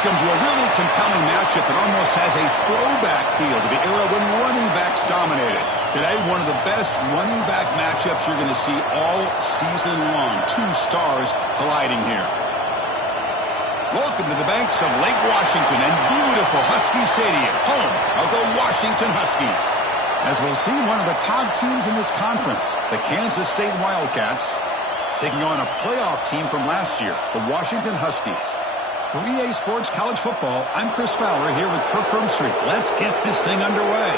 Welcome to a really compelling matchup that almost has a throwback feel to the era when running backs dominated. Today, one of the best running back matchups you're going to see all season long. Two stars colliding here. Welcome to the banks of Lake Washington and beautiful Husky Stadium, home of the Washington Huskies. As we'll see, one of the top teams in this conference, the Kansas State Wildcats, taking on a playoff team from last year, the Washington Huskies. For EA Sports College Football, I'm Chris Fowler here with Kirk Hermstreet. Let's get this thing underway.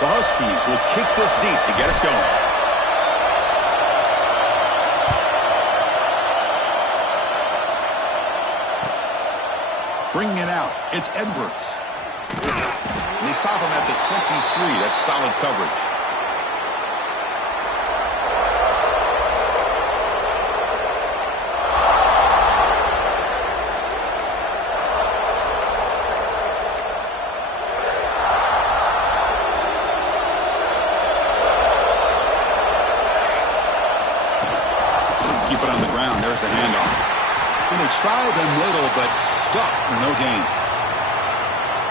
The Huskies will kick this deep to get us going. Bringing it out, it's Edwards. And they stop him at the 23. That's solid coverage. Keep it on the ground. There's the handoff. And they try the middle, but stuck for no gain.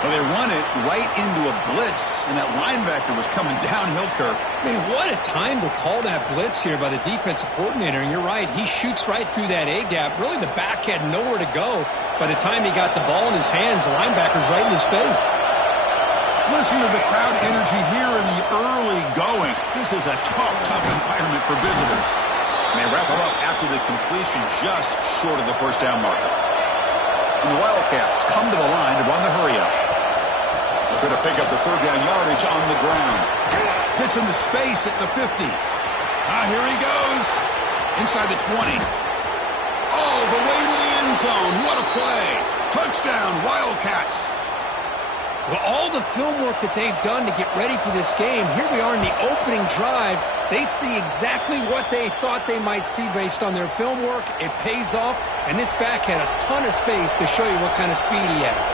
Well, they run it right into a blitz, and that linebacker was coming downhill, Kirk. Man, what a time to call that blitz here by the defensive coordinator. And you're right, he shoots right through that A-gap. Really, the back had nowhere to go. By the time he got the ball in his hands, the linebacker's right in his face. Listen to the crowd energy here in the early going. This is a tough environment for visitors. And they wrap them up after the completion just short of the first down marker. And the Wildcats come to the line to run the hurry-up. They'll try to pick up the third down yardage on the ground. Gets into space at the 50. Here he goes. Inside the 20. All the way to the end zone. What a play. Touchdown, Wildcats. Well, all the film work that they've done to get ready for this game, here we are in the opening drive. They see exactly what they thought they might see based on their film work. It pays off, and this back had a ton of space to show you what kind of speed he has.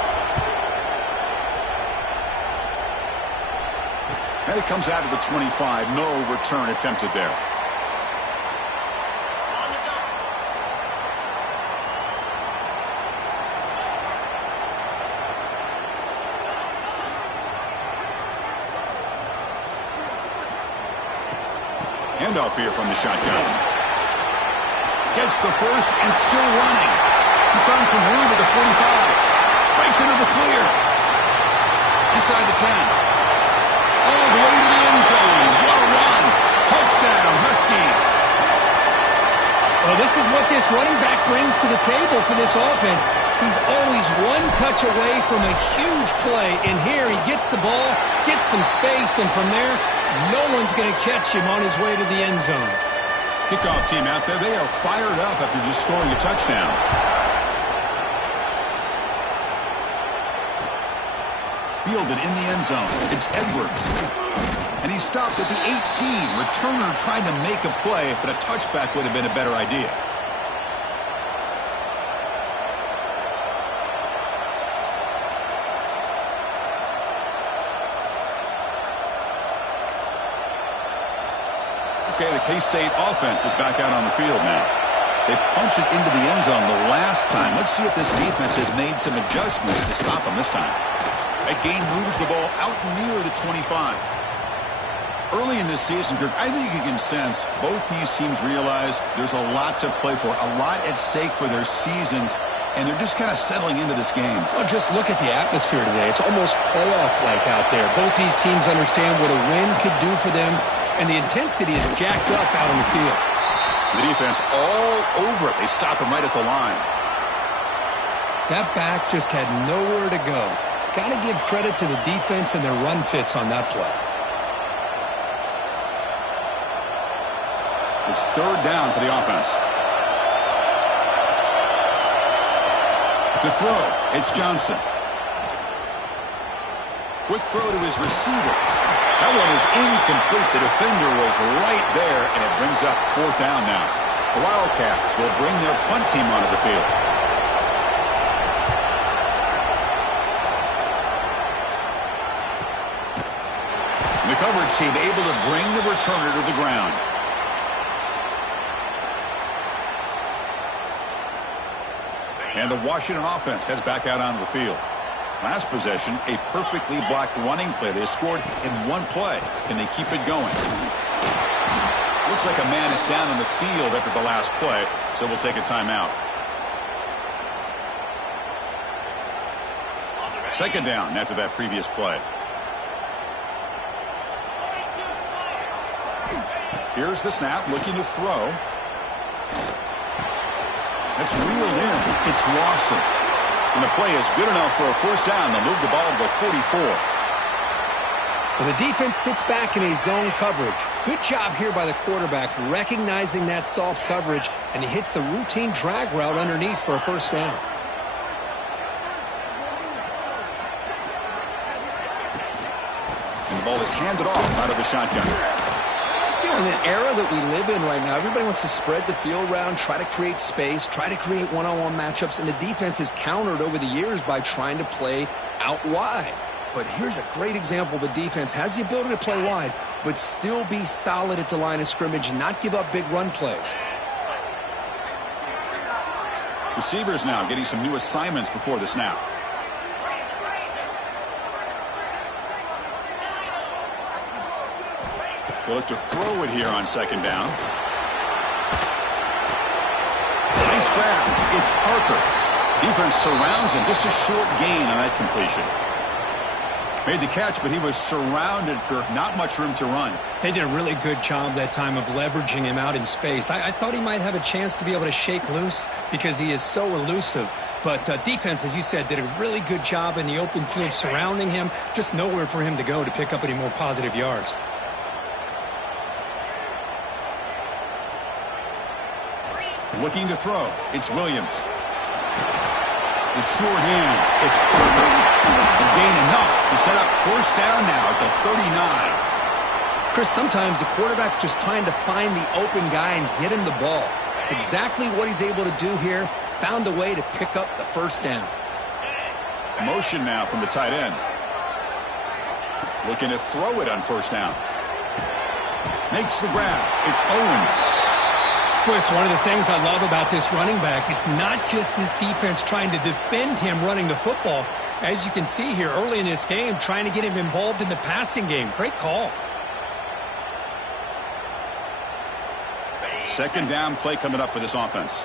And it comes out of the 25. No return attempted there. Handoff here from the shotgun. Gets the first and still running. He's found some room at the 45. Breaks into the clear. Inside the 10. All the way to the end zone. What a run. Touchdown, Huskies. Well, this is what this running back brings to the table for this offense. He's always one touch away from a huge play. And here he gets the ball, gets some space, and from there, no one's going to catch him on his way to the end zone. Kickoff team out there. They are fired up after just scoring a touchdown. Fielded in the end zone. It's Edwards. And he stopped at the 18. Returner trying to make a play, but a touchback would have been a better idea. Okay, the K-State offense is back out on the field now. They punch it into the end zone the last time. Let's see if this defense has made some adjustments to stop them this time. That game moves the ball out near the 25. Early in this season, Kirk, I think you can sense both these teams realize there's a lot to play for, a lot at stake for their seasons, and they're just kind of settling into this game. Well, just look at the atmosphere today. It's almost playoff-like out there. Both these teams understand what a win could do for them, and the intensity is jacked up out on the field. The defense all over it. They stop him right at the line. That back just had nowhere to go. Got to give credit to the defense and their run fits on that play. It's third down for the offense. To throw, it's Johnson. Quick throw to his receiver. That one is incomplete. The defender was right there, and it brings up fourth down now. The Wildcats will bring their punt team onto the field. The coverage team able to bring the returner to the ground. And the Washington offense heads back out onto the field. Last possession, a perfectly blocked running play. They scored in one play. Can they keep it going? Looks like a man is down on the field after the last play, so we'll take a timeout. Second down after that previous play. Here's the snap, looking to throw. That's reeled in. It's Lawson. And the play is good enough for a first down. They'll move the ball to the 44. Well, the defense sits back in a zone coverage. Good job here by the quarterback recognizing that soft coverage, and he hits the routine drag route underneath for a first down. And the ball is handed off out of the shotgun. In an era that we live in right now, everybody wants to spread the field around, try to create space, try to create one-on-one matchups, and the defense is countered over the years by trying to play out wide. But here's a great example. The defense has the ability to play wide, but still be solid at the line of scrimmage and not give up big run plays. Receivers now getting some new assignments before the snap. They look to throw it here on second down. Nice grab. It's Parker. Defense surrounds him. Just a short gain on that completion. Made the catch, but he was surrounded for not much room to run. They did a really good job that time of leveraging him out in space. I thought he might have a chance to be able to shake loose because he is so elusive. But defense, as you said, did a really good job in the open field surrounding him. Just nowhere for him to go to pick up any more positive yards. Looking to throw. It's Williams. The short hands. It's Parker. And gain enough to set up first down now at the 39. Chris, sometimes the quarterback's just trying to find the open guy and get him the ball. It's exactly what he's able to do here. Found a way to pick up the first down. Motion now from the tight end. Looking to throw it on first down. Makes the grab. It's Owens. Chris, one of the things I love about this running back, it's not just this defense trying to defend him running the football. As you can see here early in this game, trying to get him involved in the passing game. Great call. Second down play coming up for this offense.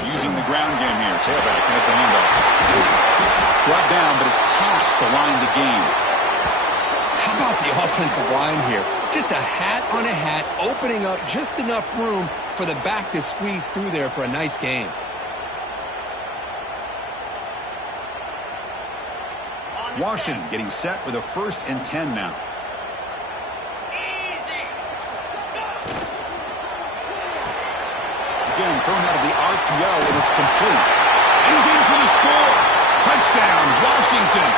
Using the ground game here. Tailback has the handoff. Brought down, but it's past the line to gain. How about the offensive line here? Just a hat on a hat, opening up just enough room for the back to squeeze through there for a nice gain. Washington getting set with a 1st and 10 now. Again, thrown out of the RPO, and it's complete. And he's in for the score. Touchdown, Washington.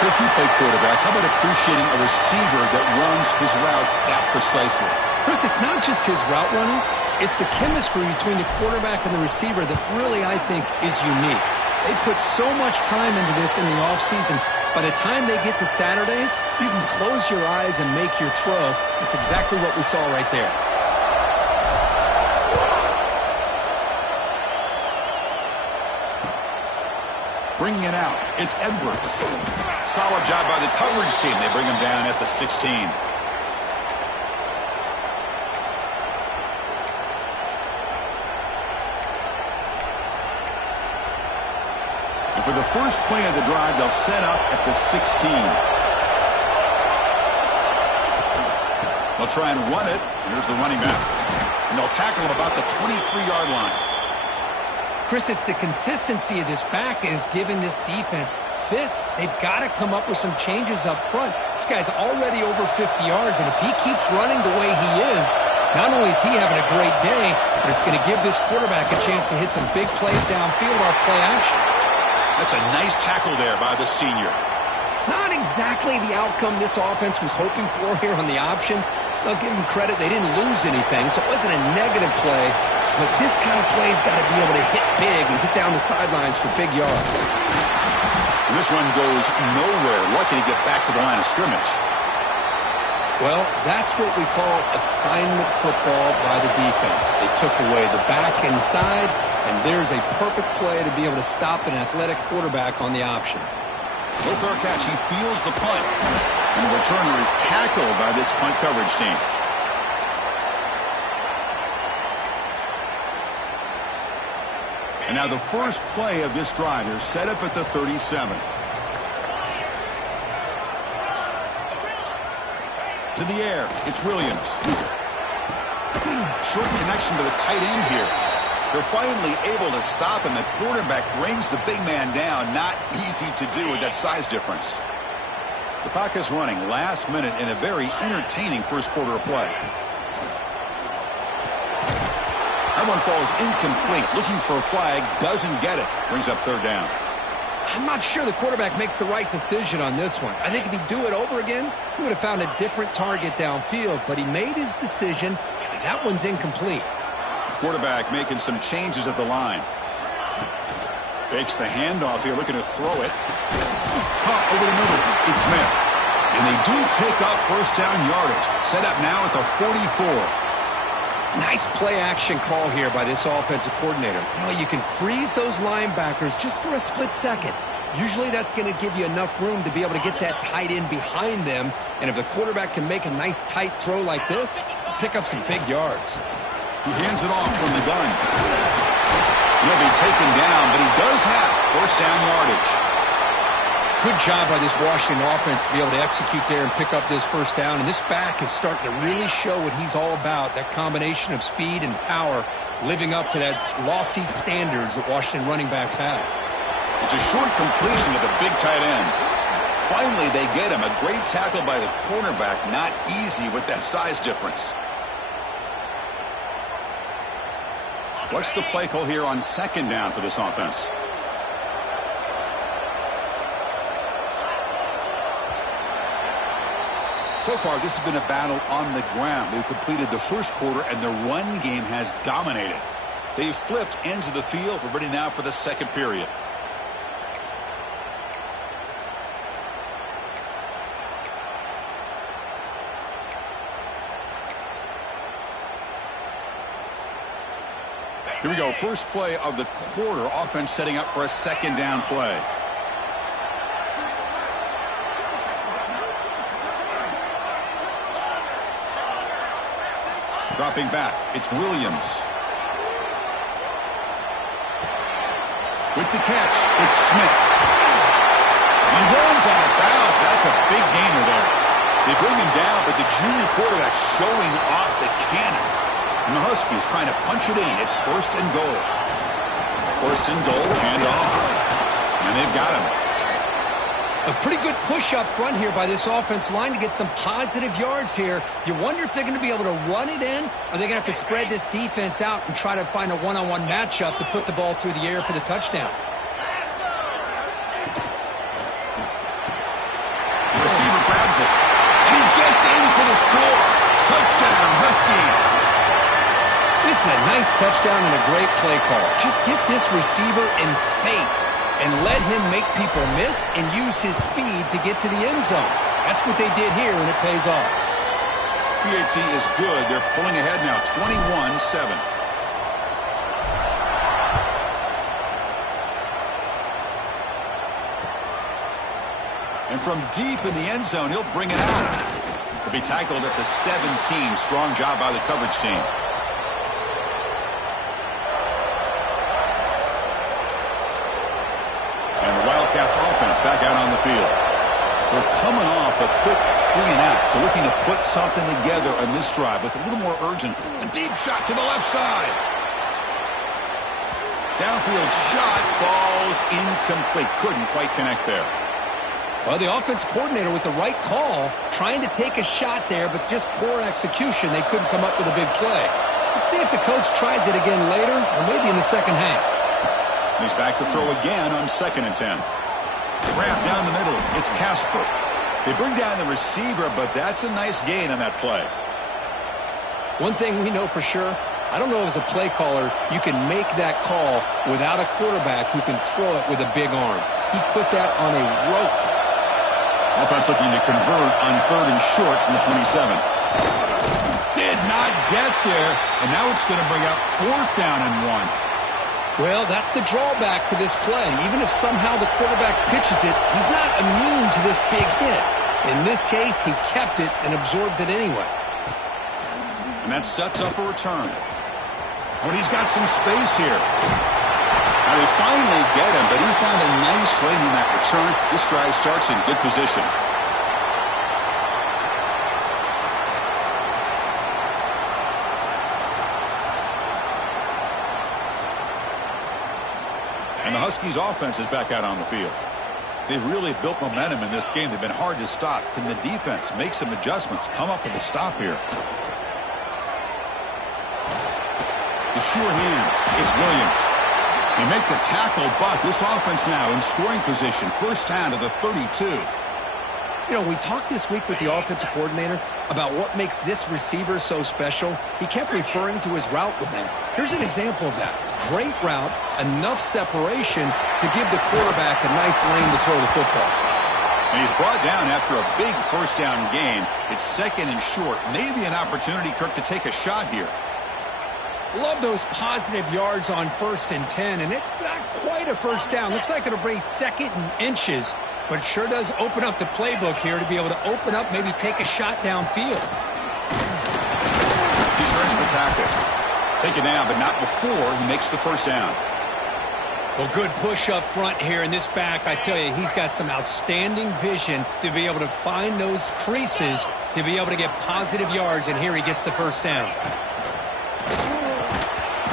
If you play quarterback, how about appreciating a receiver that runs his routes that precisely? Chris, it's not just his route running. It's the chemistry between the quarterback and the receiver that really, I think, is unique. They put so much time into this in the offseason. By the time they get to Saturdays, you can close your eyes and make your throw. That's exactly what we saw right there. Bringing it out, it's Edwards. Solid job by the coverage team. They bring him down at the 16. And for the first play of the drive, they'll set up at the 16. They'll try and run it. Here's the running back. And they'll tackle him about the 23-yard line. Chris, it's the consistency of this back is giving this defense fits. They've got to come up with some changes up front. This guy's already over 50 yards, and if he keeps running the way he is, not only is he having a great day, but it's going to give this quarterback a chance to hit some big plays downfield off play action. That's a nice tackle there by the senior. Not exactly the outcome this offense was hoping for here on the option. I'll give them credit. They didn't lose anything, so it wasn't a negative play. But this kind of play's got to be able to hit big and get down the sidelines for big yards. And this one goes nowhere. Lucky to get back to the line of scrimmage. Well, that's what we call assignment football by the defense. They took away the back inside, and there's a perfect play to be able to stop an athletic quarterback on the option. No fair catch. He feels the punt. And the returner is tackled by this punt coverage team. And now the first play of this drive is set up at the 37. To the air, it's Williams. Short connection to the tight end here. They're finally able to stop him. The quarterback brings the big man down. Not easy to do with that size difference. The clock is running last minute in a very entertaining first quarter of play. That one falls incomplete. Looking for a flag, doesn't get it. Brings up third down. I'm not sure the quarterback makes the right decision on this one. I think if he'd do it over again, he would have found a different target downfield, but he made his decision, and that one's incomplete. Quarterback making some changes at the line. Fakes the handoff here, looking to throw it. Caught over the middle. It's Smith. And they do pick up first down yardage. Set up now at the 44. Nice play-action call here by this offensive coordinator. You know, you can freeze those linebackers just for a split second. Usually that's going to give you enough room to be able to get that tight end behind them. And if the quarterback can make a nice tight throw like this, pick up some big yards. He hands it off from the gun. He'll be taken down, but he does have first down yardage. Good job by this Washington offense to be able to execute there and pick up this first down. And this back is starting to really show what he's all about, that combination of speed and power, living up to that lofty standards that Washington running backs have. It's a short completion to the big tight end. Finally, they get him. A great tackle by the cornerback. Not easy with that size difference. What's the play call here on second down for this offense? So far, this has been a battle on the ground. They've completed the first quarter, and their run game has dominated. They've flipped ends of the field. We're ready now for the second period. Here we go. First play of the quarter. Offense setting up for a second down play. Dropping back, it's Williams. With the catch, it's Smith. He runs out of bounds. That's a big gainer there. They bring him down, but the junior quarterback showing off the cannon. And the Huskies trying to punch it in. It's first and goal. First and goal, handoff. And they've got him. A pretty good push up front here by this offensive line to get some positive yards here. You wonder if they're going to be able to run it in, or they're going to have to spread this defense out and try to find a one-on-one matchup to put the ball through the air for the touchdown. The receiver grabs it, and he gets in for the score. Touchdown, Huskies. This is a nice touchdown and a great play call. Just get this receiver in space and let him make people miss and use his speed to get to the end zone. That's what they did here, and it pays off. PHC is good. They're pulling ahead now, 21-7. And from deep in the end zone, he'll bring it out. He'll be tackled at the 17. Strong job by the coverage team. Wildcats offense back out on the field. They're coming off a quick 3-and-out, so looking to put something together on this drive with a little more urgent. A deep shot to the left side. Downfield shot falls incomplete. Couldn't quite connect there. Well, the offense coordinator with the right call, trying to take a shot there, but just poor execution. They couldn't come up with a big play. Let's see if the coach tries it again later, or maybe in the second half. He's back to throw again on 2nd and 10. Wrap down the middle. It's Casper. They bring down the receiver, but that's a nice gain on that play. One thing we know for sure, I don't know as a play caller, you can make that call without a quarterback who can throw it with a big arm. He put that on a rope. Offense looking to convert on 3rd and short from the 27. Did not get there, and now it's going to bring out 4th down and 1. Well, that's the drawback to this play. Even if somehow the quarterback pitches it, he's not immune to this big hit. In this case, he kept it and absorbed it anyway. And that sets up a return. When he's got some space here. Now they finally get him, but he found a nice lane in that return. This drive starts in good position. And the Huskies offense is back out on the field. They've really built momentum in this game. They've been hard to stop. Can the defense make some adjustments, come up with a stop here? The sure hands. It's Williams. They make the tackle, but this offense now in scoring position. 1st down to the 32. You know, we talked this week with the offensive coordinator about what makes this receiver so special. He kept referring to his route with him. Here's an example of that. Great route, enough separation to give the quarterback a nice lane to throw the football. And he's brought down after a big 1st down gain. It's 2nd and short. Maybe an opportunity, Kirk, to take a shot here. Love those positive yards on 1st and 10, and it's not quite a 1st down. Looks like it'll bring 2nd and inches, but sure does open up the playbook here to be able to open up, maybe take a shot downfield. He shreds the tackle. Take it down, but not before he makes the 1st down. Well, good push up front here in this back. I tell you, he's got some outstanding vision to be able to find those creases to be able to get positive yards, and here he gets the 1st down.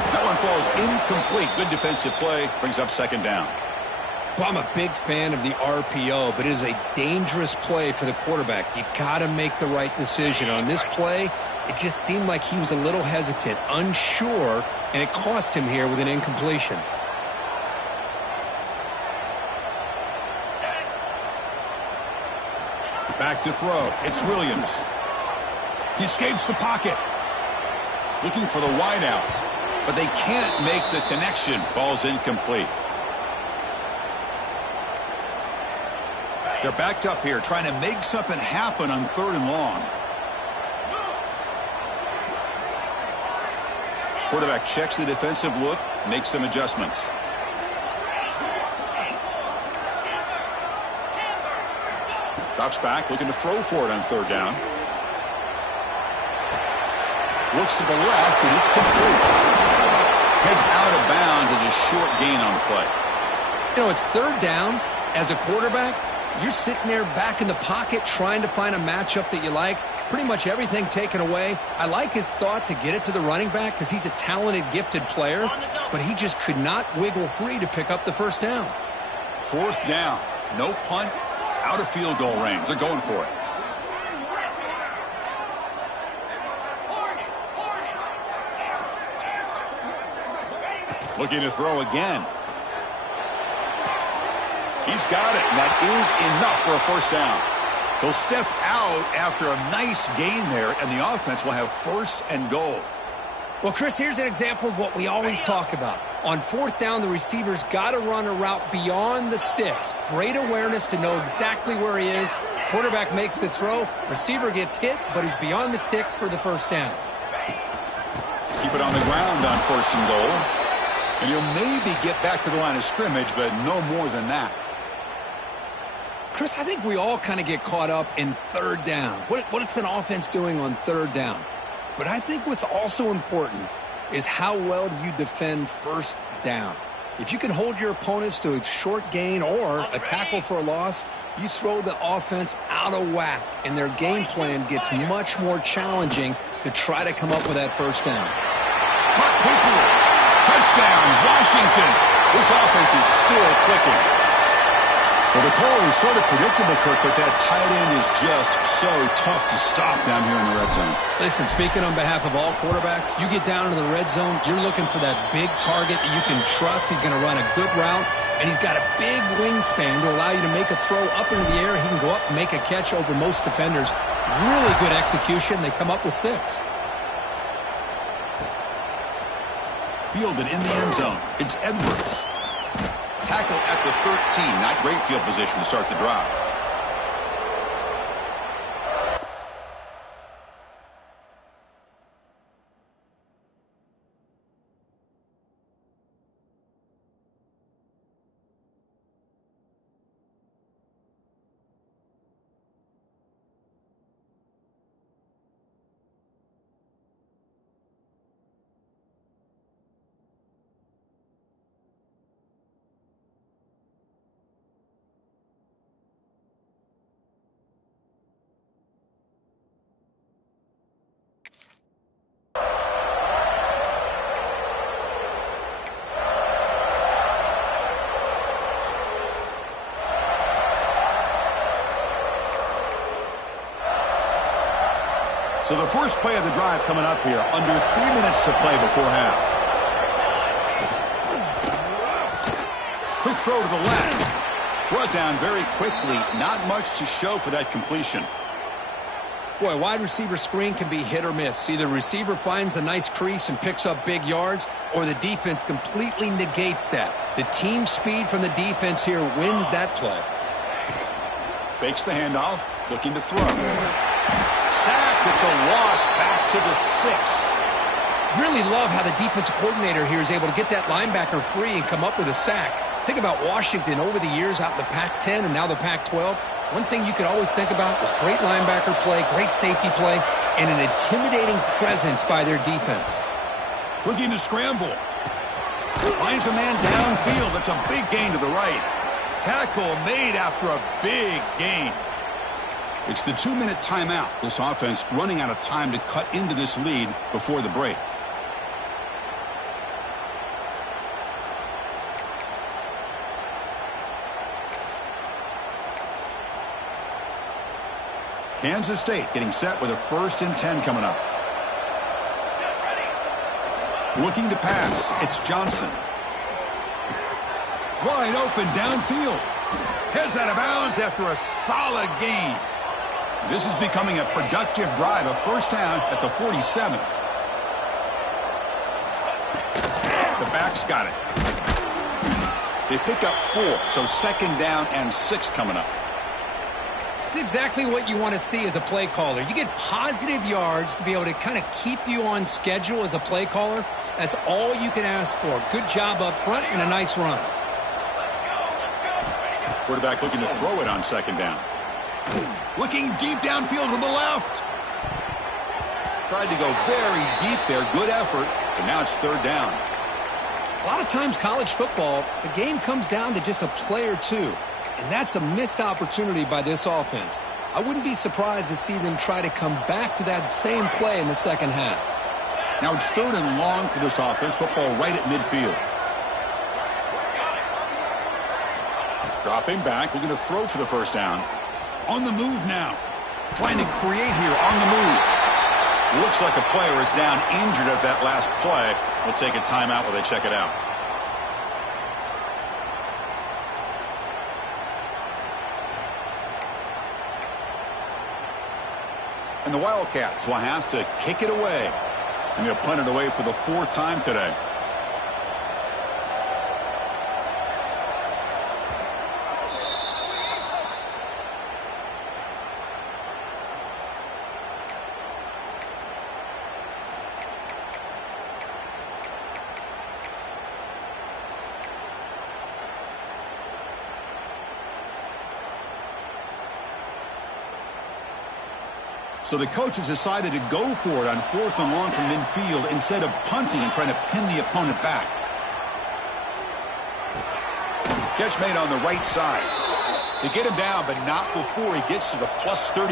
That one falls incomplete. Good defensive play. Brings up 2nd down. Well, I'm a big fan of the RPO, but it is a dangerous play for the quarterback. You got to make the right decision. On this play, it just seemed like he was a little hesitant, unsure, and it cost him here with an incompletion. Back to throw. It's Williams. He escapes the pocket. Looking for the wideout. But they can't make the connection. Ball's incomplete. They're backed up here trying to make something happen on 3rd and long. Quarterback checks the defensive look, makes some adjustments. Drops back, looking to throw for it on 3rd down. Looks to the left, and it's complete. Heads out of bounds as a short gain on the play. You know, it's 3rd down. As a quarterback, you're sitting there back in the pocket trying to find a matchup that you like. Pretty much everything taken away. I like his thought to get it to the running back because he's a talented, gifted player, but he just could not wiggle free to pick up the 1st down. 4th down. No punt. Out of field goal range. They're going for it. Looking to throw again. He's got it, and that is enough for a 1st down. He'll step out after a nice gain there, and the offense will have 1st and goal. Well, Chris, here's an example of what we always talk about. On 4th down, the receiver's got to run a route beyond the sticks. Great awareness to know exactly where he is. Quarterback makes the throw. Receiver gets hit, but he's beyond the sticks for the 1st down. Keep it on the ground on 1st and goal. And he'll maybe get back to the line of scrimmage, but no more than that. Chris, I think we all kind of get caught up in 3rd down. What's an offense doing on 3rd down? But I think what's also important is how well do you defend 1st down. If you can hold your opponents to a short gain or a tackle for a loss, you throw the offense out of whack, and their game plan gets much more challenging to try to come up with that 1st down. Caught quickly. Touchdown, Washington. This offense is still clicking. Well, the call is sort of predictable, Kirk, but that tight end is just so tough to stop down here in the red zone. Listen, speaking on behalf of all quarterbacks, you get down into the red zone, you're looking for that big target that you can trust. He's going to run a good route, and he's got a big wingspan to allow you to make a throw up into the air. He can go up and make a catch over most defenders. Really good execution. They come up with 6. Fielded in the end zone. It's Edwards. Tackle at the 13. Not great field position to start the drive. So the first play of the drive coming up here, under 3 minutes to play before half. Quick throw to the left. Brought down very quickly. Not much to show for that completion. Boy, wide receiver screen can be hit or miss. Either receiver finds a nice crease and picks up big yards, or the defense completely negates that. The team speed from the defense here wins that play. Fakes the handoff, looking to throw. Sacked. It's a loss back to the 6. Really love how the defensive coordinator here is able to get that linebacker free and come up with a sack. Think about Washington over the years out in the Pac-10 and now the Pac-12. One thing you could always think about was great linebacker play, great safety play, and an intimidating presence by their defense. Looking to scramble. Finds a man downfield. That's a big gain to the right. Tackle made after a big gain. It's the 2-minute timeout. This offense running out of time to cut into this lead before the break. Kansas State getting set with a 1st and 10 coming up. Looking to pass. It's Johnson. Wide open downfield. Heads out of bounds after a solid gain. This is becoming a productive drive. A first down at the 47. The back's got it. They pick up 4, so 2nd down and 6 coming up. It's exactly what you want to see as a play caller. You get positive yards to be able to kind of keep you on schedule as a play caller. That's all you can ask for. Good job up front and a nice run. Quarterback looking to throw it on 2nd down. Looking deep downfield to the left. Tried to go very deep there. Good effort, but now it's 3rd down. A lot of times college football, the game comes down to just a play or two. And that's a missed opportunity by this offense. I wouldn't be surprised to see them try to come back to that same play in the second half. Now it's 3rd and long for this offense. Football right at midfield. Dropping back, looking to throw for the first down. On the move now. Trying to create here on the move. Looks like a player is down injured at that last play. We'll take a timeout while they check it out. And the Wildcats will have to kick it away. And they'll punt it away for the 4th time today. So the coach has decided to go for it on 4th and long from midfield instead of punting and trying to pin the opponent back. Catch made on the right side. They get him down, but not before he gets to the plus 38.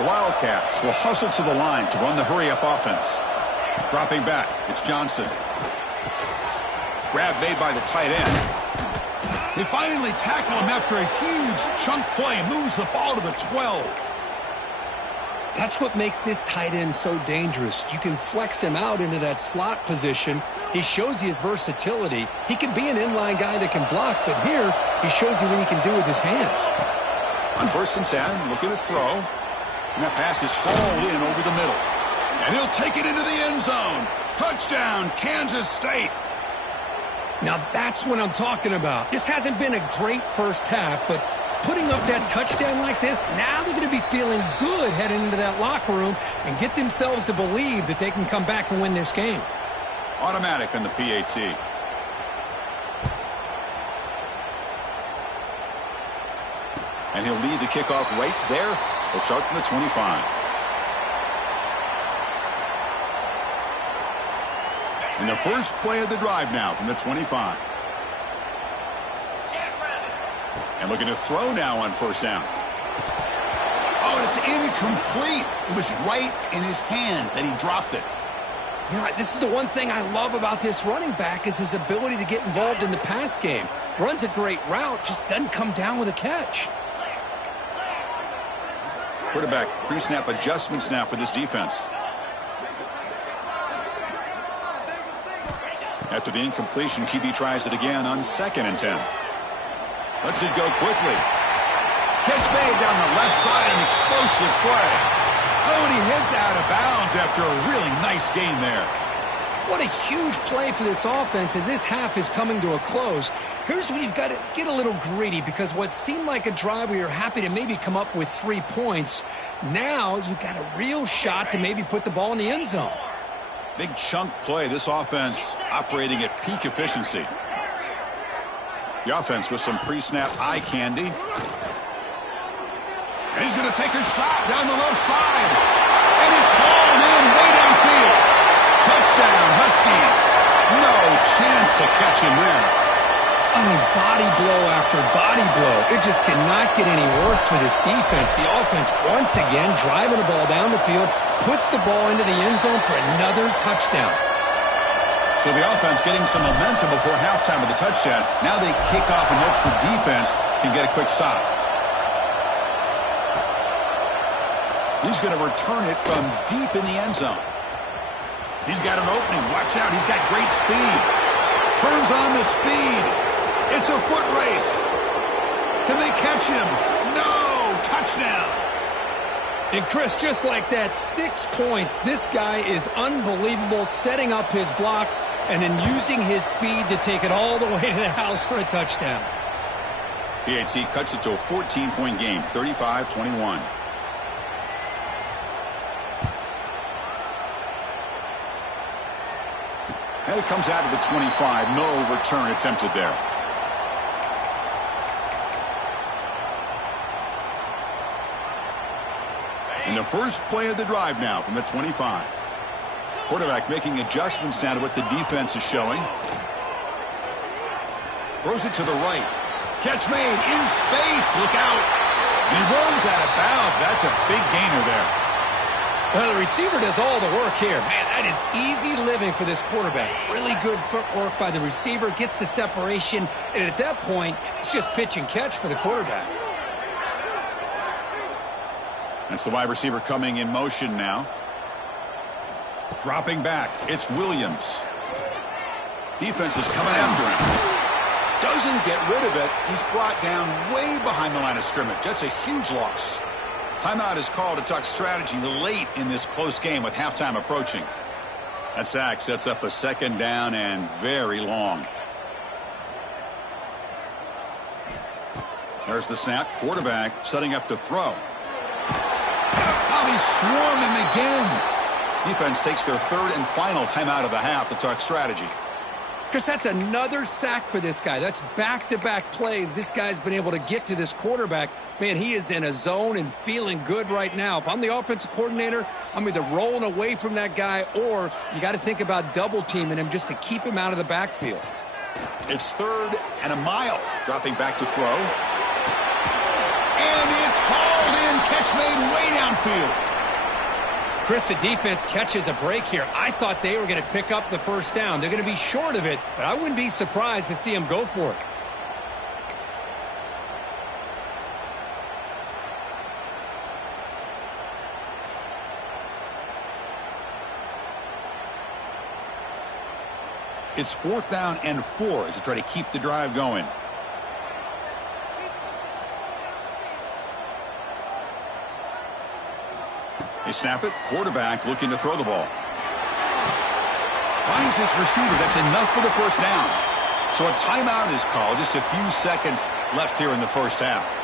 The Wildcats will hustle to the line to run the hurry-up offense. Dropping back, it's Johnson. Grab made by the tight end. They finally tackle him after a huge chunk play. Moves the ball to the 12. That's what makes this tight end so dangerous. You can flex him out into that slot position. He shows you his versatility. He can be an inline guy that can block, but here he shows you what he can do with his hands. On 1st and 10, looking to throw. And that pass is hauled in over the middle. And he'll take it into the end zone. Touchdown, Kansas State. Now that's what I'm talking about. This hasn't been a great first half, but putting up that touchdown like this, now they're going to be feeling good heading into that locker room and get themselves to believe that they can come back and win this game. Automatic on the PAT. And he'll lead the kickoff right there. He'll start from the 25. And the first play of the drive now from the 25. And looking to throw now on first down. Oh, and it's incomplete. It was right in his hands that he dropped it. You know, this is the one thing I love about this running back is his ability to get involved in the pass game. Runs a great route, just doesn't come down with a catch. Quarterback pre-snap adjustments now for this defense. After the incompletion, QB tries it again on 2nd and 10. Lets it go quickly. Catch made down the left side, an explosive play. Oh, and he heads out of bounds after a really nice game there. What a huge play for this offense as this half is coming to a close. Here's where you've got to get a little greedy because what seemed like a drive where you're happy to maybe come up with 3 points, now you've got a real shot to maybe put the ball in the end zone. Big chunk play. This offense operating at peak efficiency. The offense with some pre-snap eye candy. And he's going to take a shot down the left side. And it's hauled in way downfield. Touchdown, Huskies. No chance to catch him there. I mean, body blow after body blow. It just cannot get any worse for this defense. The offense, once again, driving the ball down the field, puts the ball into the end zone for another touchdown. So the offense getting some momentum before halftime with the touchdown. Now they kick off in hopes the defense can get a quick stop. He's going to return it from deep in the end zone. He's got an opening. Watch out. He's got great speed. Turns on the speed. It's a foot race. Can they catch him? No. Touchdown. And Chris, just like that, 6 points. This guy is unbelievable, setting up his blocks and then using his speed to take it all the way to the house for a touchdown. PAT cuts it to a 14-point game, 35-21. And it comes out of the 25. No return attempted there. And the first play of the drive now from the 25. Quarterback making adjustments now to what the defense is showing. Throws it to the right. Catch made in space. Look out. And he runs out of bounds. That's a big gainer there. Well, the receiver does all the work here. Man, that is easy living for this quarterback. Really good footwork by the receiver, gets the separation, and at that point, it's just pitch and catch for the quarterback. That's the wide receiver coming in motion now. Dropping back, it's Williams. Defense is coming after him. Doesn't get rid of it. He's brought down way behind the line of scrimmage. That's a huge loss. Timeout is called to talk strategy late in this close game with halftime approaching. That sack sets up a 2nd down and very long. There's the snap. Quarterback setting up to throw. Oh, they swarm him again. Defense takes their 3rd and final timeout of the half to talk strategy. Chris, that's another sack for this guy. That's back-to-back plays. This guy's been able to get to this quarterback. Man, he is in a zone and feeling good right now. If I'm the offensive coordinator, I'm either rolling away from that guy or you got to think about double-teaming him just to keep him out of the backfield. It's 3rd and a mile. Dropping back to throw. And it's hauled in. Catch made way downfield. Chris, the defense catches a break here. I thought they were going to pick up the first down. They're going to be short of it, but I wouldn't be surprised to see them go for it. It's 4th down and 4 as they try to keep the drive going. They snap it. Quarterback looking to throw the ball. Finds his receiver. That's enough for the first down. So a timeout is called. Just a few seconds left here in the first half.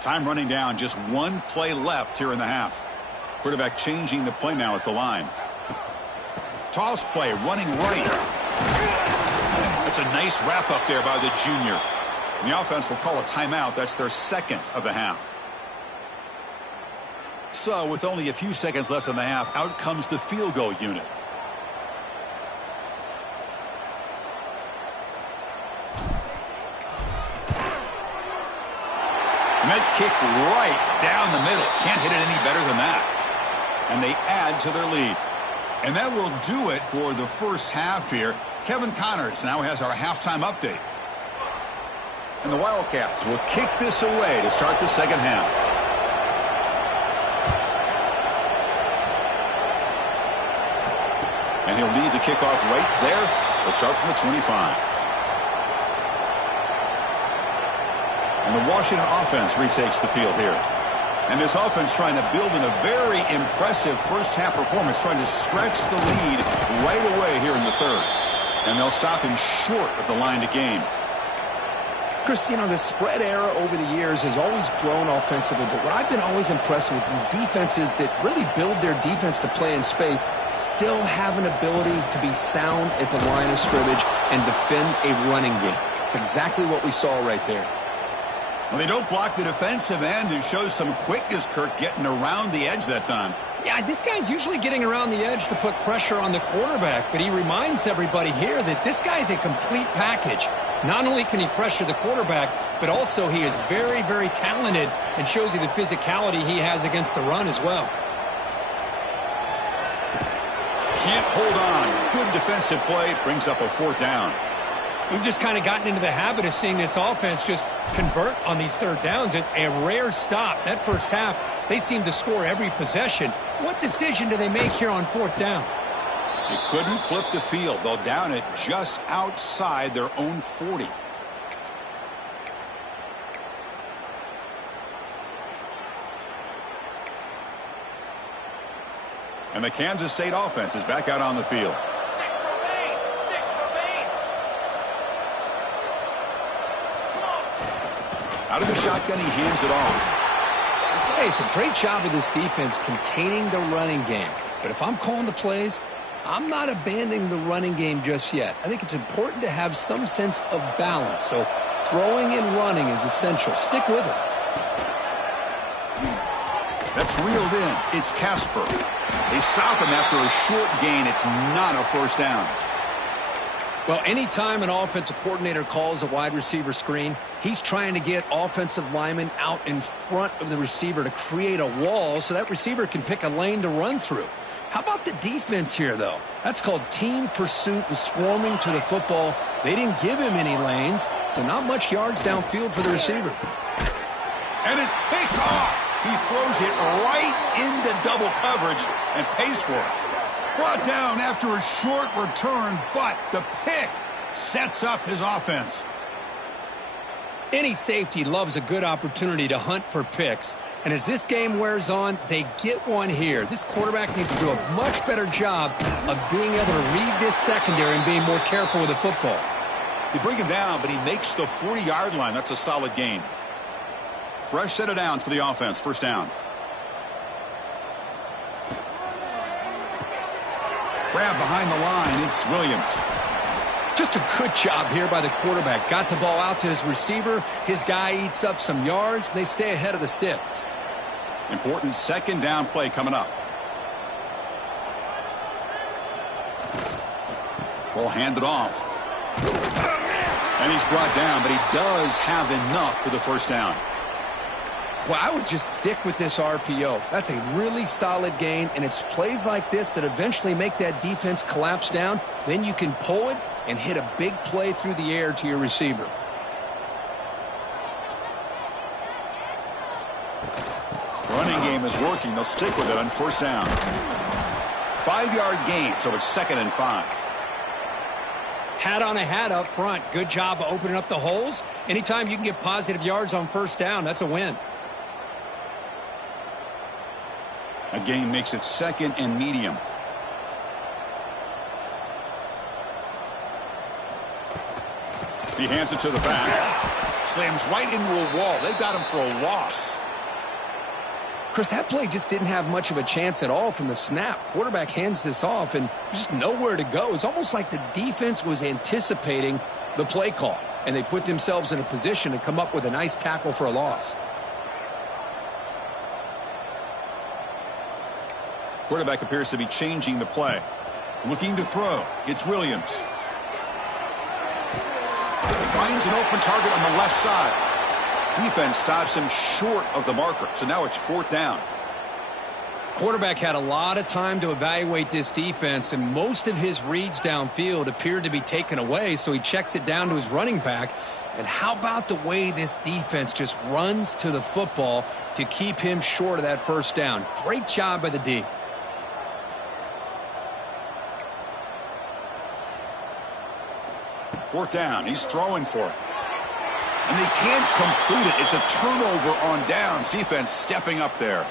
Time running down, just one play left here in the half. Quarterback changing the play now at the line. Toss play, running right. That's a nice wrap up there by the junior. And the offense will call a timeout. That's their second of the half. So with only a few seconds left in the half, out comes the field goal unit. And that kick right down the middle. Can't hit it any better than that. And they add to their lead. And that will do it for the first half here. Kevin Connors now has our halftime update. And the Wildcats will kick this away to start the second half. And he'll lead the kickoff right there. They'll start from the 25. And the Washington offense retakes the field here. And this offense trying to build in a very impressive first-half performance, trying to stretch the lead right away here in the third. And they'll stop him short of the line to gain. Chris, you know, the spread era over the years has always grown offensively, but what I've been always impressed with defenses that really build their defense to play in space still have an ability to be sound at the line of scrimmage and defend a running game. It's exactly what we saw right there. Well, they don't block the defensive end, who shows some quickness, Kirk, getting around the edge that time. Yeah, this guy's usually getting around the edge to put pressure on the quarterback, but he reminds everybody here that this guy's a complete package. Not only can he pressure the quarterback, but also he is very, very talented and shows you the physicality he has against the run as well. Can't hold on. Good defensive play. Brings up a fourth down. We've just kind of gotten into the habit of seeing this offense just convert on these third downs. It's a rare stop. That first half, they seem to score every possession. What decision do they make here on fourth down? They couldn't flip the field. They'll down it just outside their own 40. And the Kansas State offense is back out on the field. Out of the shotgun, he hands it off. Hey, it's a great job of this defense containing the running game. But if I'm calling the plays, I'm not abandoning the running game just yet. I think it's important to have some sense of balance. So throwing and running is essential. Stick with it. That's reeled in. It's Casper. They stop him after a short gain. It's not a first down. Well, anytime an offensive coordinator calls a wide receiver screen, he's trying to get offensive linemen out in front of the receiver to create a wall so that receiver can pick a lane to run through. How about the defense here, though? That's called team pursuit and swarming to the football. They didn't give him any lanes, so not much yards downfield for the receiver. And it's picked off. He throws it right into double coverage and pays for it. Brought down after a short return, but the pick sets up his offense. Any safety loves a good opportunity to hunt for picks. And as this game wears on, they get one here. This quarterback needs to do a much better job of being able to read this secondary and being more careful with the football. They bring him down, but he makes the 40-yard line. That's a solid gain. Fresh set of downs for the offense. First down. Grab behind the line. It's Williams. Just a good job here by the quarterback. Got the ball out to his receiver. His guy eats up some yards. They stay ahead of the sticks. Important second down play coming up. Ball handed off. And he's brought down, but he does have enough for the first down. Well, I would just stick with this RPO. That's a really solid gain, and it's plays like this that eventually make that defense collapse down. Then you can pull it and hit a big play through the air to your receiver. Running game is working. They'll stick with it on first down. 5-yard gain, so it's 2nd and 5. Hat on a hat up front. Good job of opening up the holes. Anytime you can get positive yards on first down, that's a win. A gain makes it 2nd and medium. He hands it to the back. Slams right into a wall. They've got him for a loss. Chris, that play just didn't have much of a chance at all from the snap. Quarterback hands this off, and there's just nowhere to go. It's almost like the defense was anticipating the play call, and they put themselves in a position to come up with a nice tackle for a loss. Quarterback appears to be changing the play. Looking to throw. It's Williams. Finds an open target on the left side. Defense stops him short of the marker, so now it's 4th down. Quarterback had a lot of time to evaluate this defense, and most of his reads downfield appeared to be taken away, so he checks it down to his running back. And how about the way this defense just runs to the football to keep him short of that first down? Great job by the D. Fourth down. He's throwing for it. And they can't complete it. It's a turnover on downs. Defense stepping up there.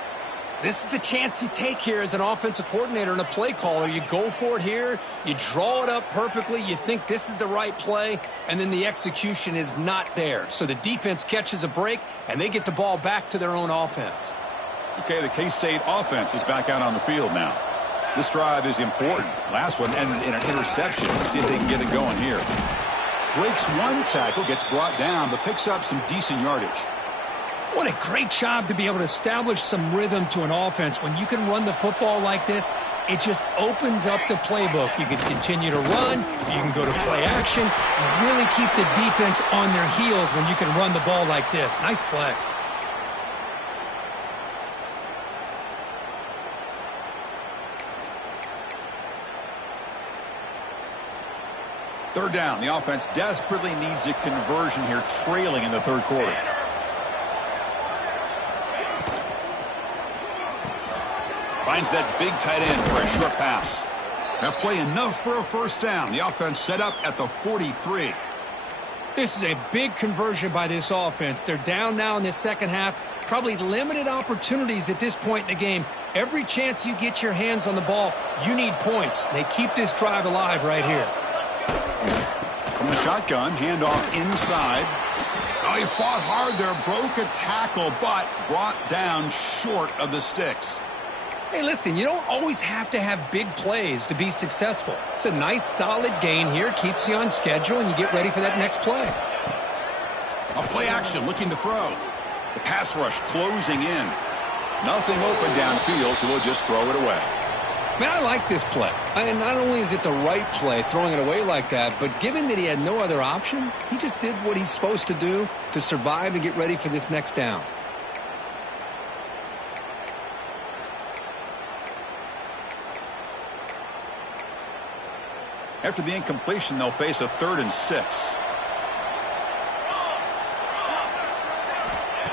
This is the chance you take here as an offensive coordinator and a play caller. You go for it here. You draw it up perfectly. You think this is the right play, and then the execution is not there. So the defense catches a break, and they get the ball back to their own offense. Okay, the K-State offense is back out on the field now. This drive is important. Last one ended in an interception. Let's see if they can get it going here. Breaks one tackle, gets brought down, but picks up some decent yardage. What a great job to be able to establish some rhythm to an offense. When you can run the football like this, it just opens up the playbook. You can continue to run. You can go to play action. You really keep the defense on their heels when you can run the ball like this. Nice play. Third down. The offense desperately needs a conversion here, trailing in the third quarter. Finds that big tight end for a short pass. That play enough for a first down. The offense set up at the 43. This is a big conversion by this offense. They're down now in the second half. Probably limited opportunities at this point in the game. Every chance you get your hands on the ball, you need points. They keep this drive alive right here. From the shotgun, handoff inside. Oh, he fought hard there, broke a tackle, but brought down short of the sticks. Hey, listen, you don't always have to have big plays to be successful. It's a nice, solid gain here. Keeps you on schedule, and you get ready for that next play. A play action, looking to throw. The pass rush closing in. Nothing open downfield, so we'll just throw it away. Man, I like this play. And not only is it the right play, throwing it away like that, but given that he had no other option, he just did what he's supposed to do to survive and get ready for this next down. After the incompletion, they'll face a 3rd and 6.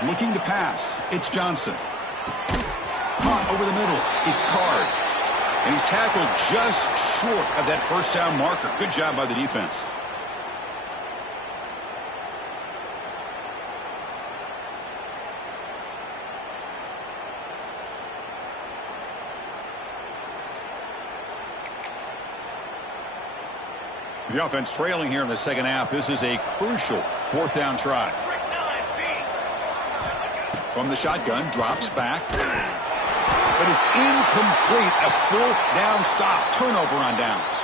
Looking to pass. It's Johnson. Caught over the middle. It's Card. And he's tackled just short of that first down marker. Good job by the defense. The offense trailing here in the second half. This is a crucial 4th down try. From the shotgun, drops back. But it's incomplete. A 4th down stop. Turnover on downs.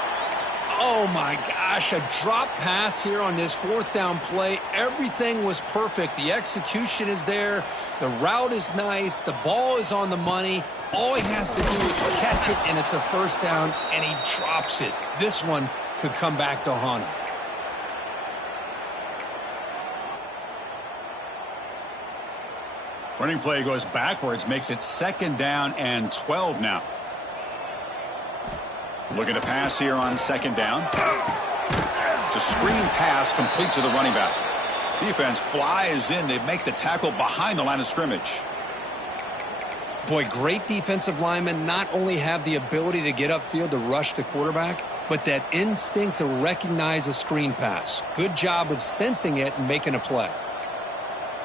Oh, my gosh. A drop pass here on this 4th down play. Everything was perfect. The execution is there. The route is nice. The ball is on the money. All he has to do is catch it, and it's a first down, and he drops it. This one could come back to haunt him. Running play goes backwards, makes it 2nd down and 12 now. Looking to pass here on 2nd down. It's a screen pass complete to the running back. Defense flies in. They make the tackle behind the line of scrimmage. Boy, great defensive linemen not only have the ability to get upfield to rush the quarterback, but that instinct to recognize a screen pass. Good job of sensing it and making a play.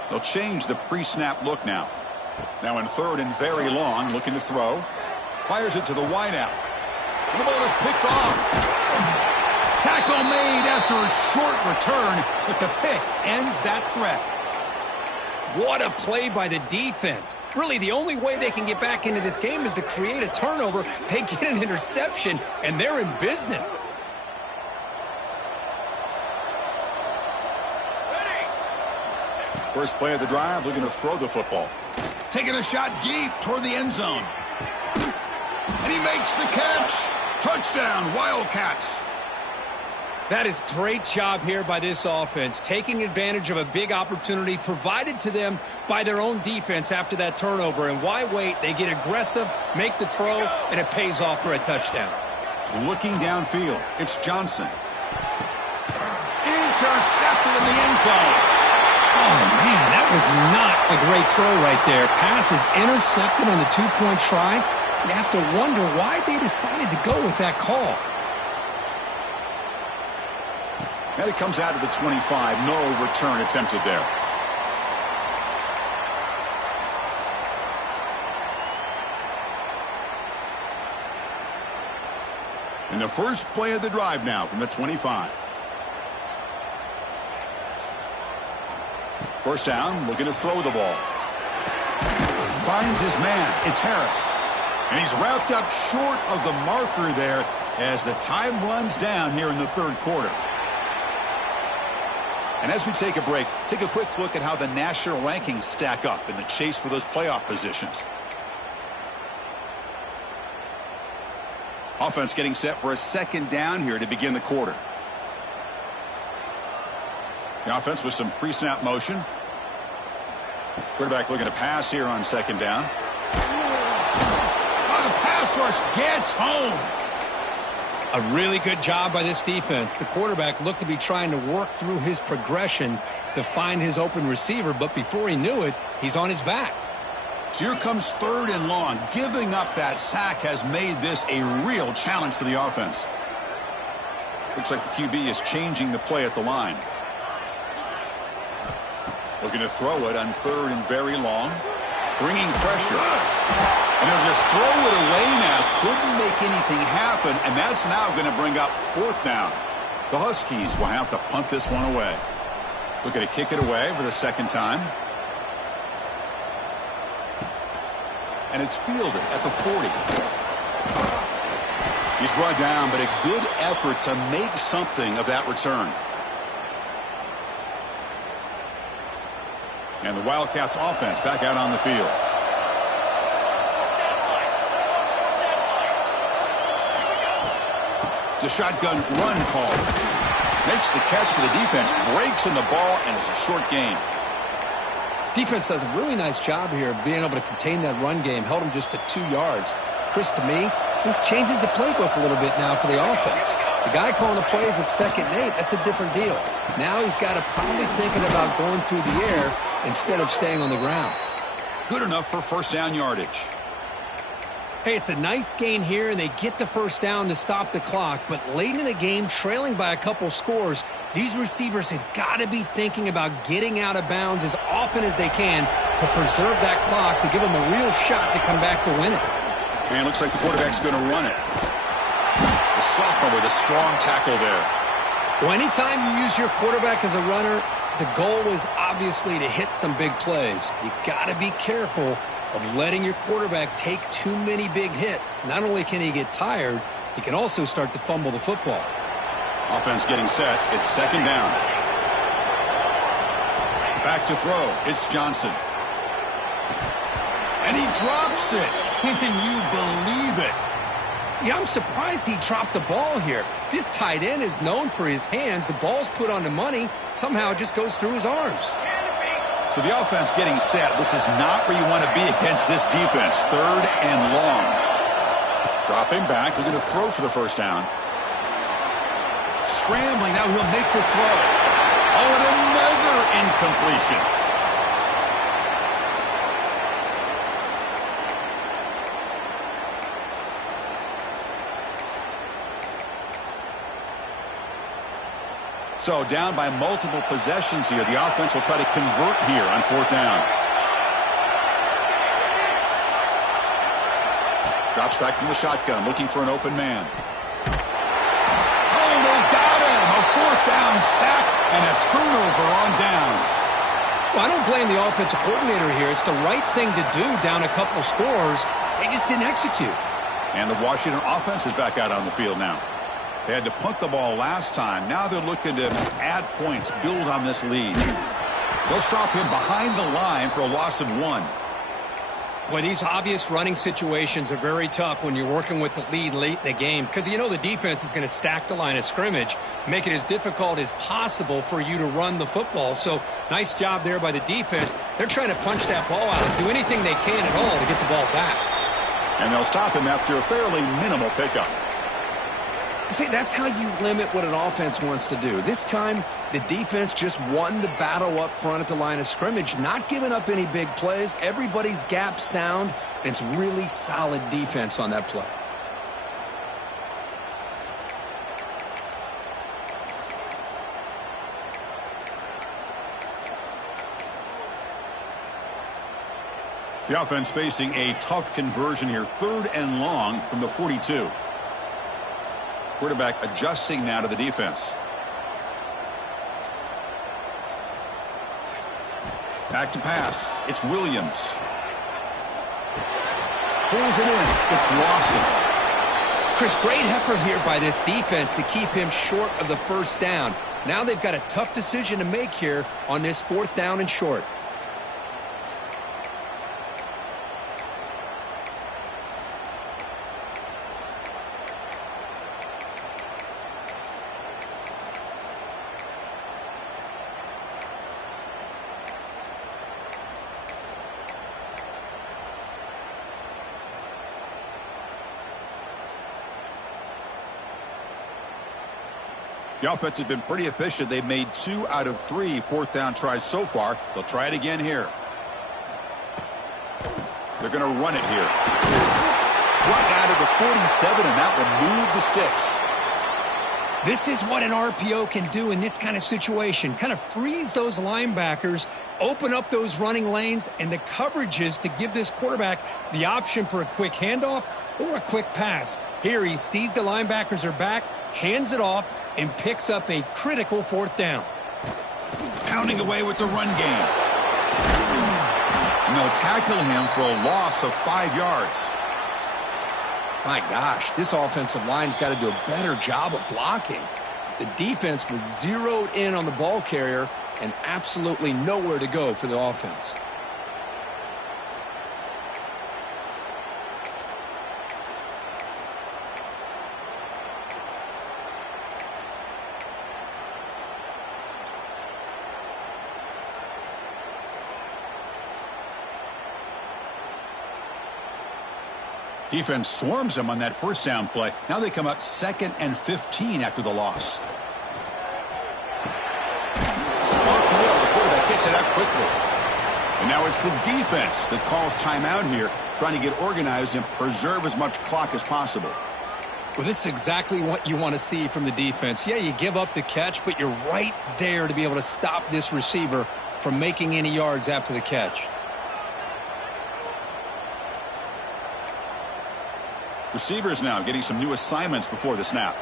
They'll change the pre-snap look now. Now in third and very long, looking to throw. Fires it to the wideout. The ball is picked off. Tackle made after a short return, but the pick ends that threat. What a play by the defense. Really, the only way they can get back into this game is to create a turnover. They get an interception, and they're in business. First play of the drive, looking to throw the football. Taking a shot deep toward the end zone. And he makes the catch. Touchdown, Wildcats. That is great job here by this offense, taking advantage of a big opportunity provided to them by their own defense after that turnover. And why wait? They get aggressive, make the throw, and it pays off for a touchdown. Looking downfield, it's Johnson. Intercepted in the end zone. Oh, man, that was not a great throw right there. Pass is intercepted on the two-point try. You have to wonder why they decided to go with that call. And it comes out to the 25. No return attempted there. And the first play of the drive now from the 25. First down, looking to throw the ball. Finds his man. It's Harris. And he's wrapped up short of the marker there as the time runs down here in the third quarter. And as we take a break, take a quick look at how the national rankings stack up in the chase for those playoff positions. Offense getting set for a second down here to begin the quarter. The offense with some pre-snap motion. Quarterback looking to pass here on second down. Oh, the pass rush gets home. A really good job by this defense. The quarterback looked to be trying to work through his progressions to find his open receiver, but before he knew it, he's on his back. So here comes third and long. Giving up that sack has made this a real challenge for the offense. Looks like the QB is changing the play at the line. Looking to throw it on third and very long. Bringing pressure. And they'll just throw it away now. Couldn't make anything happen, and that's now going to bring up fourth down. The Huskies will have to punt this one away. Looking to kick it away for the second time. And it's fielded at the 40. He's brought down, but a good effort to make something of that return. And the Wildcats offense back out on the field. It's a shotgun run call. Makes the catch, but the defense breaks in the ball, and it's a short gain. Defense does a really nice job here of being able to contain that run game. Held him just to 2 yards. Chris, to me, this changes the playbook a little bit now for the offense. The guy calling the plays at 2nd and 8, that's a different deal. Now he's got to probably thinking about going through the air instead of staying on the ground. Good enough for first down yardage. Hey, it's a nice gain here, and they get the first down to stop the clock. But late in the game, trailing by a couple scores, these receivers have got to be thinking about getting out of bounds as often as they can to preserve that clock to give them a real shot to come back to win it. And looks like the quarterback's going to run it. The sophomore with a strong tackle there. Well, anytime you use your quarterback as a runner, the goal is obviously to hit some big plays. You got to be careful of letting your quarterback take too many big hits. Not only can he get tired, he can also start to fumble the football. Offense getting set. It's second down. Back to throw. It's Johnson. And he drops it. Can you believe it? Yeah, I'm surprised he dropped the ball here. This tight end is known for his hands. The ball's put on the money. Somehow it just goes through his arms. So the offense getting set. This is not where you want to be against this defense. Third and long. Dropping back. They're going to throw for the first down. Scrambling. Now he'll make the throw. Oh, and another incompletion. So down by multiple possessions here. The offense will try to convert here on 4th down. Drops back from the shotgun, looking for an open man. Oh, they've got him! A 4th down sack and a turnover on downs. Well, I don't blame the offensive coordinator here. It's the right thing to do down a couple scores. They just didn't execute. And the Washington offense is back out on the field now. They had to punt the ball last time. Now they're looking to add points, build on this lead. They'll stop him behind the line for a loss of 1. Boy, these obvious running situations are very tough when you're working with the lead late in the game because you know the defense is going to stack the line of scrimmage, make it as difficult as possible for you to run the football. So nice job there by the defense. They're trying to punch that ball out, do anything they can at all to get the ball back. And they'll stop him after a fairly minimal pickup. See, that's how you limit what an offense wants to do. This time, the defense just won the battle up front at the line of scrimmage, not giving up any big plays. Everybody's gap sound. It's really solid defense on that play. The offense facing a tough conversion here. 3rd and long from the 42. Quarterback adjusting now to the defense. Back to pass. It's Williams. Pulls it in. It's Lawson. Chris, great effort here by this defense to keep him short of the 1st down. Now they've got a tough decision to make here on this 4th down and short. The offense has been pretty efficient. They've made 2 out of 3 4th down tries so far. They'll try it again here. They're going to run it here. Right out of the 47, and that will move the sticks. This is what an RPO can do in this kind of situation. Kind of freeze those linebackers, open up those running lanes and the coverages to give this quarterback the option for a quick handoff or a quick pass. Here he sees the linebackers are back, hands it off, and picks up a critical 4th down. Pounding away with the run game. And they'll tackle him for a loss of 5 yards. My gosh, this offensive line's got to do a better job of blocking. The defense was zeroed in on the ball carrier and absolutely nowhere to go for the offense. Defense swarms them on that 1st down play. Now they come up 2nd and 15 after the loss. Smart play. The quarterback gets it out quickly. And now it's the defense that calls timeout here, trying to get organized and preserve as much clock as possible. Well, this is exactly what you want to see from the defense. Yeah, you give up the catch, but you're right there to be able to stop this receiver from making any yards after the catch. Receivers now getting some new assignments before the snap.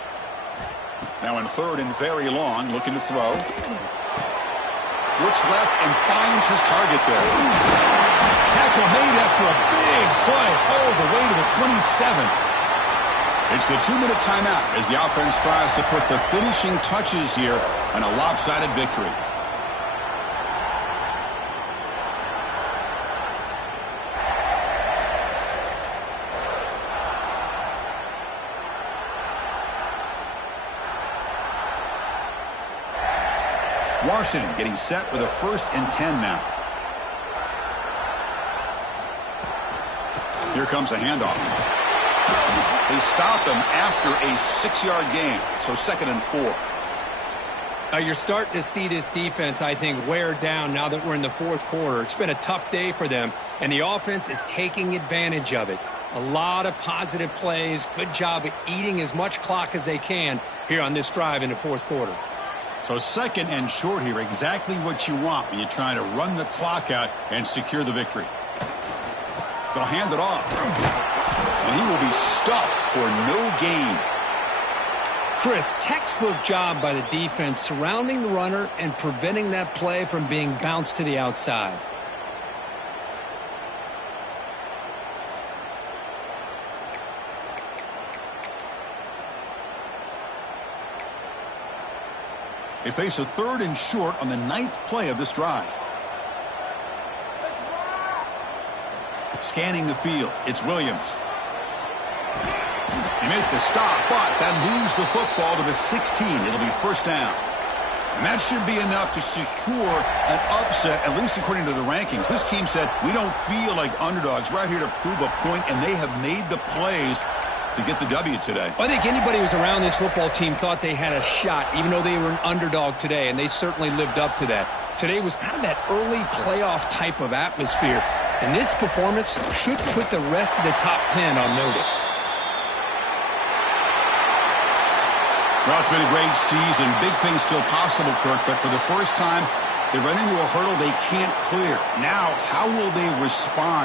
Now in 3rd and very long, looking to throw. Looks left and finds his target there. Tackle made after a big play all the way to the 27. It's the 2-minute timeout as the offense tries to put the finishing touches here on a lopsided victory. Washington getting set with a 1st and 10 now. Here comes a handoff. They stop him after a 6-yard gain, so 2nd and 4. You're starting to see this defense, I think, wear down now that we're in the 4th quarter. It's been a tough day for them, and the offense is taking advantage of it. A lot of positive plays. Good job at eating as much clock as they can here on this drive in the 4th quarter. So 2nd and short here, exactly what you want when you're trying to run the clock out and secure the victory. They'll hand it off. And he will be stuffed for no gain. Chris, textbook job by the defense surrounding the runner and preventing that play from being bounced to the outside. They face a 3rd and short on the 9th play of this drive. Scanning the field, it's Williams. He made the stop, but that moves the football to the 16. It'll be 1st down. And that should be enough to secure an upset, at least according to the rankings. This team said, we don't feel like underdogs. We're out here to prove a point, and they have made the plays to get the W today. I think anybody who was around this football team thought they had a shot, even though they were an underdog today, and they certainly lived up to that. Today was kind of that early playoff type of atmosphere, and this performance should put the rest of the top 10 on notice. Well, it's been a great season. Big things still possible, Kirk, but for the first time, they run into a hurdle they can't clear. Now, how will they respond?